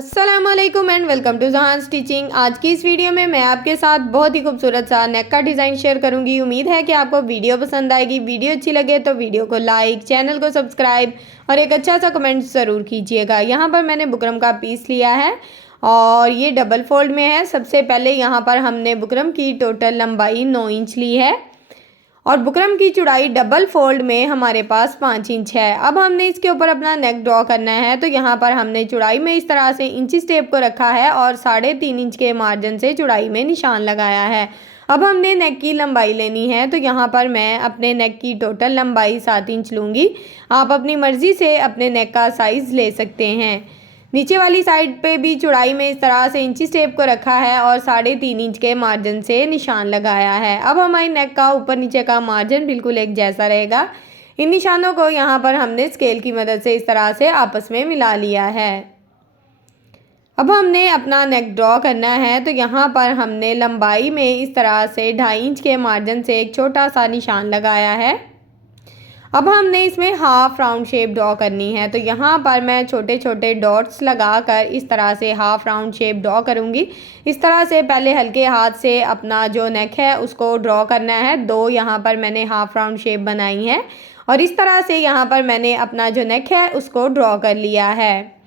अस्सलामुअलैकुम and welcome to जहान stitching. आज की इस वीडियो में मैं आपके साथ बहुत ही खूबसूरत सा नेक का डिज़ाइन शेयर करूंगी। उम्मीद है कि आपको वीडियो पसंद आएगी। वीडियो अच्छी लगे तो वीडियो को लाइक, चैनल को सब्सक्राइब और एक अच्छा सा कमेंट ज़रूर कीजिएगा। यहाँ पर मैंने बुकरम का पीस लिया है और ये डबल फोल्ड में है। सबसे पहले यहाँ पर हमने बुकरम की टोटल लंबाई 9 इंच ली है और बुकरम की चौड़ाई डबल फोल्ड में हमारे पास 5 इंच है। अब हमने इसके ऊपर अपना नेक ड्रॉ करना है, तो यहाँ पर हमने चौड़ाई में इस तरह से इंची टेप को रखा है और 3.5 इंच के मार्जिन से चौड़ाई में निशान लगाया है। अब हमने नेक की लंबाई लेनी है, तो यहाँ पर मैं अपने नेक की टोटल लंबाई 7 इंच लूँगी। आप अपनी मर्ज़ी से अपने नेक का साइज़ ले सकते हैं। नीचे वाली साइड पे भी चौड़ाई में इस तरह से इंची टेप को रखा है और 3.5 इंच के मार्जिन से निशान लगाया है। अब हमारी नेक का ऊपर नीचे का मार्जिन बिल्कुल एक जैसा रहेगा। इन निशानों को यहाँ पर हमने स्केल की मदद से इस तरह से आपस में मिला लिया है। अब हमने अपना नेक ड्रॉ करना है, तो यहाँ पर हमने लंबाई में इस तरह से 2.5 इंच के मार्जिन से एक छोटा सा निशान लगाया है। अब हमने इसमें हाफ राउंड शेप ड्रॉ करनी है, तो यहाँ पर मैं छोटे छोटे डॉट्स लगाकर इस तरह से हाफ राउंड शेप ड्रॉ करूँगी। इस तरह से पहले हल्के हाथ से अपना जो नेक है उसको ड्रॉ करना है। 2 यहाँ पर मैंने हाफ राउंड शेप बनाई है और इस तरह से यहाँ पर मैंने अपना जो नेक है उसको ड्रॉ कर लिया है।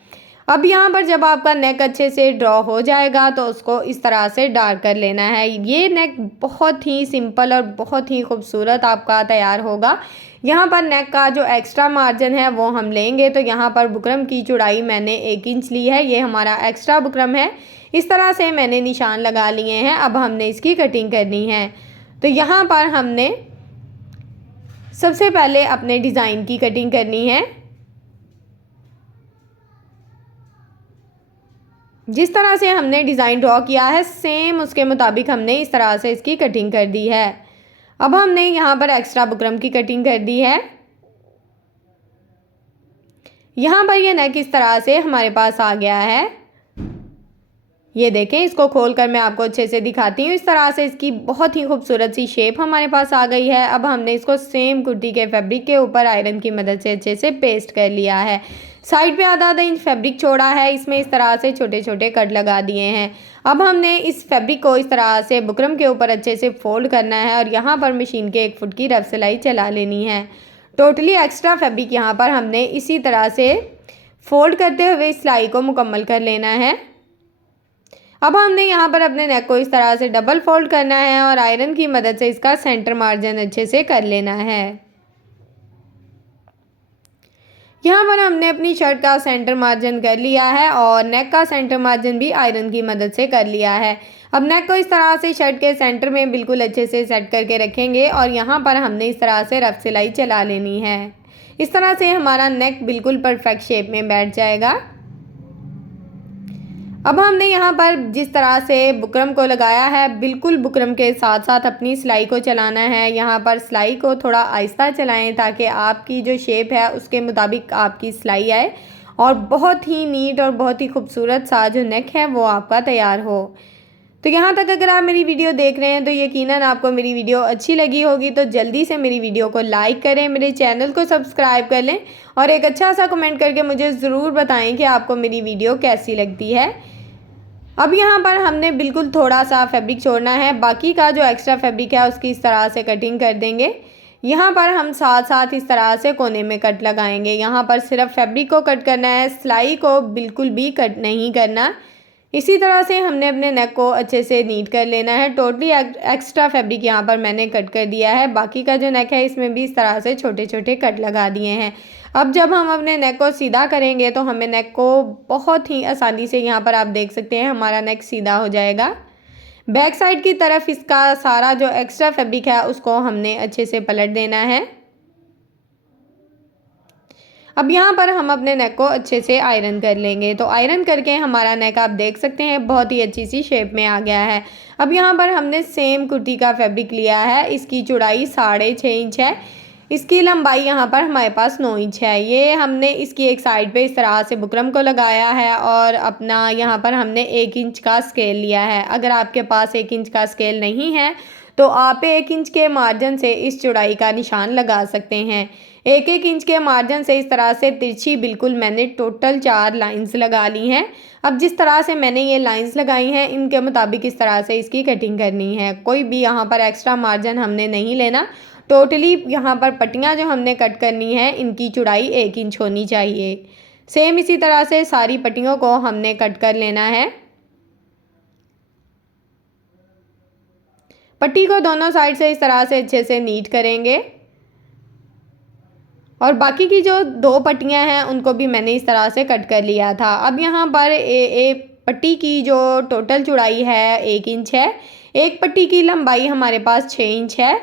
अब यहाँ पर जब आपका नेक अच्छे से ड्रॉ हो जाएगा तो उसको इस तरह से डार्क कर लेना है। ये नेक बहुत ही सिंपल और बहुत ही खूबसूरत आपका तैयार होगा। यहाँ पर नेक का जो एक्स्ट्रा मार्जिन है वो हम लेंगे, तो यहाँ पर बुकरम की चौड़ाई मैंने 1 इंच ली है। ये हमारा एक्स्ट्रा बुकरम है। इस तरह से मैंने निशान लगा लिए हैं। अब हमने इसकी कटिंग करनी है, तो यहाँ पर हमने सबसे पहले अपने डिज़ाइन की कटिंग करनी है। जिस तरह से हमने डिज़ाइन ड्रॉ किया है सेम उसके मुताबिक हमने इस तरह से इसकी कटिंग कर दी है। अब हमने यहाँ पर एक्स्ट्रा बुकरम की कटिंग कर दी है। यहाँ पर ये नेक इस तरह से हमारे पास आ गया है। ये देखें, इसको खोलकर मैं आपको अच्छे से दिखाती हूँ। इस तरह से इसकी बहुत ही खूबसूरत सी शेप हमारे पास आ गई है। अब हमने इसको सेम कुर्ती के फैब्रिक के ऊपर आयरन की मदद से अच्छे से पेस्ट कर लिया है। साइड पे आधा इंच फैब्रिक छोड़ा है, इसमें इस तरह से छोटे छोटे कट लगा दिए हैं। अब हमने इस फैब्रिक को इस तरह से बुकरम के ऊपर अच्छे से फोल्ड करना है और यहाँ पर मशीन के 1 फुट की रफ सिलाई चला लेनी है। टोटली एक्स्ट्रा फैब्रिक यहाँ पर हमने इसी तरह से फोल्ड करते हुए सिलाई को मुकम्मल कर लेना है। अब हमने यहाँ पर अपने नेक को इस तरह से डबल फोल्ड करना है और आयरन की मदद से इसका सेंटर मार्जिन अच्छे से कर लेना है। यहाँ पर हमने अपनी शर्ट का सेंटर मार्जिन कर लिया है और नेक का सेंटर मार्जिन भी आयरन की मदद से कर लिया है। अब नेक को इस तरह से शर्ट के सेंटर में बिल्कुल अच्छे से सेट करके रखेंगे और यहाँ पर हमने इस तरह से रफ सिलाई चला लेनी है। इस तरह से हमारा नेक बिल्कुल परफेक्ट शेप में बैठ जाएगा। अब हमने यहाँ पर जिस तरह से बुकरम को लगाया है बिल्कुल बुकरम के साथ साथ अपनी सिलाई को चलाना है। यहाँ पर सिलाई को थोड़ा आहिस्ता चलाएं ताकि आपकी जो शेप है उसके मुताबिक आपकी सिलाई आए और बहुत ही नीट और बहुत ही खूबसूरत सा जो नेक है वो आपका तैयार हो। तो यहाँ तक अगर आप मेरी वीडियो देख रहे हैं तो यकीनन आपको मेरी वीडियो अच्छी लगी होगी, तो जल्दी से मेरी वीडियो को लाइक करें, मेरे चैनल को सब्सक्राइब कर लें और एक अच्छा सा कमेंट करके मुझे ज़रूर बताएं कि आपको मेरी वीडियो कैसी लगती है। अब यहाँ पर हमने बिल्कुल थोड़ा सा फैब्रिक छोड़ना है, बाकी का जो एक्स्ट्रा फैब्रिक है उसकी इस तरह से कटिंग कर देंगे। यहाँ पर हम साथ साथ इस तरह से कोने में कट लगाएंगे। यहाँ पर सिर्फ फैब्रिक को कट करना है, सिलाई को बिल्कुल भी कट नहीं करना। इसी तरह से हमने अपने नेक को अच्छे से नीट कर लेना है। टोटली एक्स्ट्रा फैब्रिक यहाँ पर मैंने कट कर दिया है। बाकी का जो नेक है इसमें भी इस तरह से छोटे छोटे कट लगा दिए हैं। अब जब हम अपने नेक को सीधा करेंगे तो हमें नेक को बहुत ही आसानी से यहाँ पर आप देख सकते हैं हमारा नेक सीधा हो जाएगा। बैक साइड की तरफ इसका सारा जो एक्स्ट्रा फैब्रिक है उसको हमने अच्छे से पलट देना है। अब यहाँ पर हम अपने नेक को अच्छे से आयरन कर लेंगे, तो आयरन करके हमारा नेक आप देख सकते हैं बहुत ही अच्छी सी शेप में आ गया है। अब यहाँ पर हमने सेम कुर्ती का फैब्रिक लिया है, इसकी चौड़ाई 6.5 इंच है, इसकी लंबाई यहाँ पर हमारे पास 9 इंच है। ये हमने इसकी एक साइड पे इस तरह से बुकरम को लगाया है और अपना यहाँ पर हमने 1 इंच का स्केल लिया है। अगर आपके पास 1 इंच का स्केल नहीं है तो आप 1 इंच के मार्जिन से इस चौड़ाई का निशान लगा सकते हैं। 1-1 इंच के मार्जिन से इस तरह से तिरछी बिल्कुल मैंने टोटल 4 लाइंस लगा ली हैं। अब जिस तरह से मैंने ये लाइंस लगाई हैं इनके मुताबिक इस तरह से इसकी कटिंग करनी है। कोई भी यहाँ पर एक्स्ट्रा मार्जिन हमने नहीं लेना। टोटली यहाँ पर पट्टियाँ जो हमने कट करनी है इनकी चौड़ाई 1 इंच होनी चाहिए। सेम इसी तरह से सारी पट्टियों को हमने कट कर लेना है। पट्टी को दोनों साइड से इस तरह से अच्छे से नीट करेंगे और बाकी की जो 2 पट्टियां हैं उनको भी मैंने इस तरह से कट कर लिया था। अब यहाँ पर पट्टी की जो टोटल चौड़ाई है 1 इंच है। एक पट्टी की लंबाई हमारे पास 6 इंच है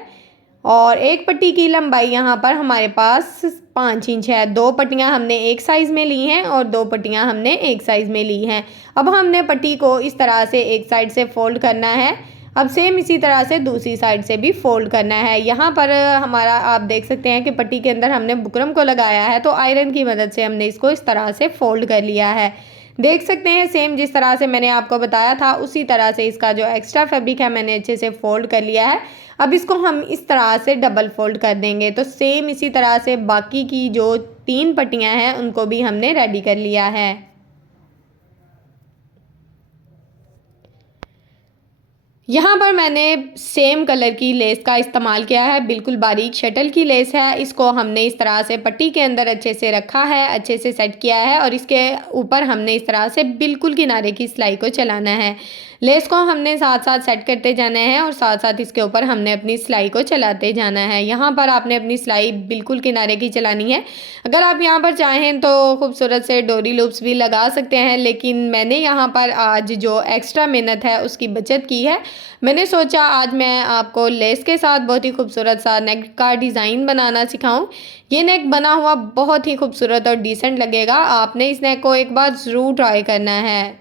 और एक पट्टी की लंबाई यहाँ पर हमारे पास 5 इंच है। 2 पट्टियाँ हमने एक साइज़ में ली हैं और 2 पट्टियाँ हमने एक साइज़ में ली हैं। अब हमने पट्टी को इस तरह से एक साइड से फोल्ड करना है। अब सेम इसी तरह से दूसरी साइड से भी फोल्ड करना है। यहाँ पर हमारा आप देख सकते हैं कि पट्टी के अंदर हमने बुकरम को लगाया है तो आयरन की मदद से हमने इसको इस तरह से फोल्ड कर लिया है। देख सकते हैं सेम जिस तरह से मैंने आपको बताया था उसी तरह से इसका जो एक्स्ट्रा फैब्रिक है मैंने अच्छे से फोल्ड कर लिया है। अब इसको हम इस तरह से डबल फोल्ड कर देंगे। तो सेम इसी तरह से बाकी की जो 3 पट्टियाँ हैं उनको भी हमने रेडी कर लिया है। यहाँ पर मैंने सेम कलर की लेस का इस्तेमाल किया है। बिल्कुल बारीक शटल की लेस है। इसको हमने इस तरह से पट्टी के अंदर अच्छे से रखा है, अच्छे से सेट किया है और इसके ऊपर हमने इस तरह से बिल्कुल किनारे की सिलाई को चलाना है। लेस को हमने साथ साथ सेट करते जाना है और साथ साथ इसके ऊपर हमने अपनी सिलाई को चलाते जाना है। यहाँ पर आपने अपनी सिलाई बिल्कुल किनारे की चलानी है। अगर आप यहाँ पर चाहें तो खूबसूरत से डोरी लूप्स भी लगा सकते हैं, लेकिन मैंने यहाँ पर आज जो एक्स्ट्रा मेहनत है उसकी बचत की है। मैंने सोचा आज मैं आपको लेस के साथ बहुत ही खूबसूरत सा नेक का डिज़ाइन बनाना सिखाऊं। ये नेक बना हुआ बहुत ही खूबसूरत और डिसेंट लगेगा। आपने इस नेक को एक बार ज़रूर ट्राई करना है।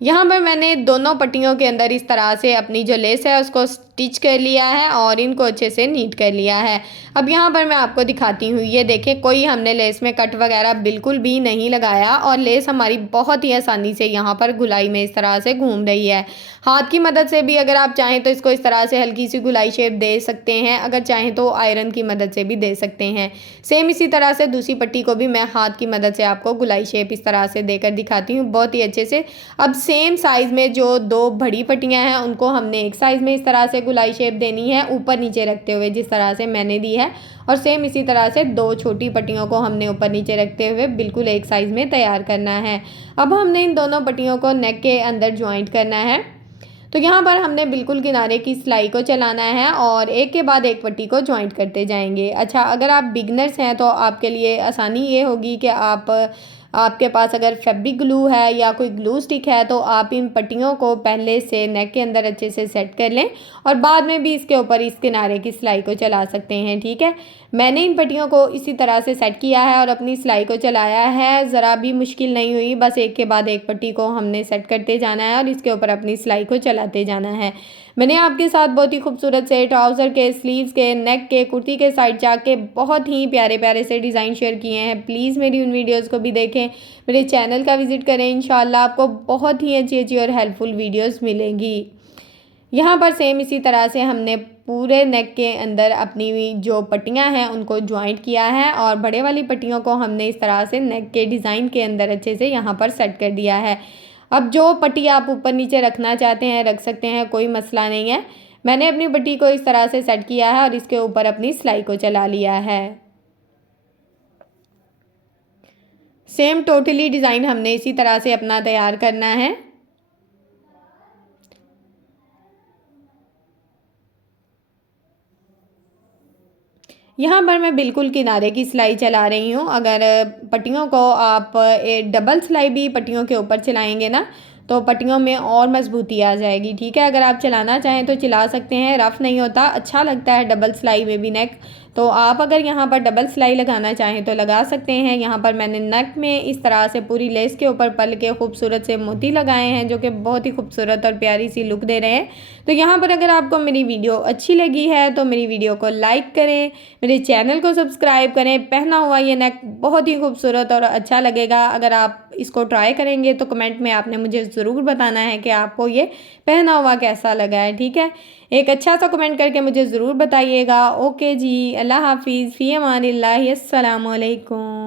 यहाँ पर मैंने दोनों पट्टियों के अंदर इस तरह से अपनी जो लेस है उसको स्टिच कर लिया है और इनको अच्छे से नीट कर लिया है। अब यहाँ पर मैं आपको दिखाती हूँ। ये देखें, कोई हमने लेस में कट वगैरह बिल्कुल भी नहीं लगाया और लेस हमारी बहुत ही आसानी से यहाँ पर गुलाई में इस तरह से घूम रही है। हाथ की मदद से भी अगर आप चाहें तो इसको इस तरह से हल्की सी गुलाई शेप दे सकते हैं, अगर चाहें तो आयरन की मदद से भी दे सकते हैं। सेम इसी तरह से दूसरी पट्टी को भी मैं हाथ की मदद से आपको गुलाई शेप इस तरह से देकर दिखाती हूँ बहुत ही अच्छे से। अब सेम साइज़ में जो 2 बड़ी पट्टियाँ हैं उनको हमने एक साइज़ में इस तरह से गुलाई शेप देनी है, ऊपर नीचे रखते हुए जिस तरह से मैंने दी है। और सेम इसी तरह से 2 छोटी पट्टियों को हमने ऊपर नीचे रखते हुए बिल्कुल एक साइज़ में तैयार करना है। अब हमने इन दोनों पट्टियों को नेक के अंदर ज्वाइंट करना है। तो यहाँ पर हमने बिल्कुल किनारे की सिलाई को चलाना है और एक के बाद एक पट्टी को ज्वाइंट करते जाएंगे। अच्छा, अगर आप बिगनर्स हैं तो आपके लिए आसानी ये होगी कि आपके पास अगर फैब्रिक ग्लू है या कोई ग्लू स्टिक है तो आप इन पट्टियों को पहले से नेक के अंदर अच्छे से सेट कर लें और बाद में भी इसके ऊपर इस किनारे की सिलाई को चला सकते हैं। ठीक है, मैंने इन पट्टियों को इसी तरह से सेट किया है और अपनी सिलाई को चलाया है। ज़रा भी मुश्किल नहीं हुई, बस एक के बाद एक पट्टी को हमने सेट करते जाना है और इसके ऊपर अपनी सिलाई को चलाते जाना है। मैंने आपके साथ बहुत ही खूबसूरत से ट्राउज़र के, स्लीव्स के, नेक के, कुर्ती के साइड चाक के बहुत ही प्यारे प्यारे से डिज़ाइन शेयर किए हैं। प्लीज़ मेरी उन वीडियोस को भी देखें, मेरे चैनल का विज़िट करें। इंशाल्लाह आपको बहुत ही अच्छी अच्छी और हेल्पफुल वीडियोस मिलेंगी। यहाँ पर सेम इसी तरह से हमने पूरे नेक के अंदर अपनी जो पट्टियाँ हैं उनको ज्वाइंट किया है और बड़े वाली पट्टियों को हमने इस तरह से नेक के डिज़ाइन के अंदर अच्छे से यहाँ पर सेट कर दिया है। अब जो पट्टी आप ऊपर नीचे रखना चाहते हैं रख सकते हैं, कोई मसला नहीं है। मैंने अपनी पट्टी को इस तरह से सेट किया है और इसके ऊपर अपनी सिलाई को चला लिया है। सेम टोटली डिज़ाइन हमने इसी तरह से अपना तैयार करना है। यहाँ पर मैं बिल्कुल किनारे की सिलाई चला रही हूँ। अगर पट्टियों को आप डबल सिलाई भी पट्टियों के ऊपर चलाएंगे ना तो पट्टियों में और मजबूती आ जाएगी। ठीक है, अगर आप चलाना चाहें तो चला सकते हैं, रफ़ नहीं होता, अच्छा लगता है डबल सिलाई में भी नेक। तो आप अगर यहाँ पर डबल सिलाई लगाना चाहें तो लगा सकते हैं। यहाँ पर मैंने नेक में इस तरह से पूरी लेस के ऊपर पल के खूबसूरत से मोती लगाए हैं, जो कि बहुत ही खूबसूरत और प्यारी सी लुक दे रहे हैं। तो यहाँ पर अगर आपको मेरी वीडियो अच्छी लगी है तो मेरी वीडियो को लाइक करें, मेरे चैनल को सब्सक्राइब करें। पहना हुआ ये नेक बहुत ही खूबसूरत और अच्छा लगेगा। अगर आप इसको ट्राई करेंगे तो कमेंट में आपने मुझे ज़रूर बताना है कि आपको ये पहना हुआ कैसा लगा है, ठीक है। एक अच्छा सा कमेंट करके मुझे ज़रूर बताइएगा। ओके जी, अल्लाह हाफिज़, फ़ी अमानिल्लाह, अस्सलामु अलैकुम।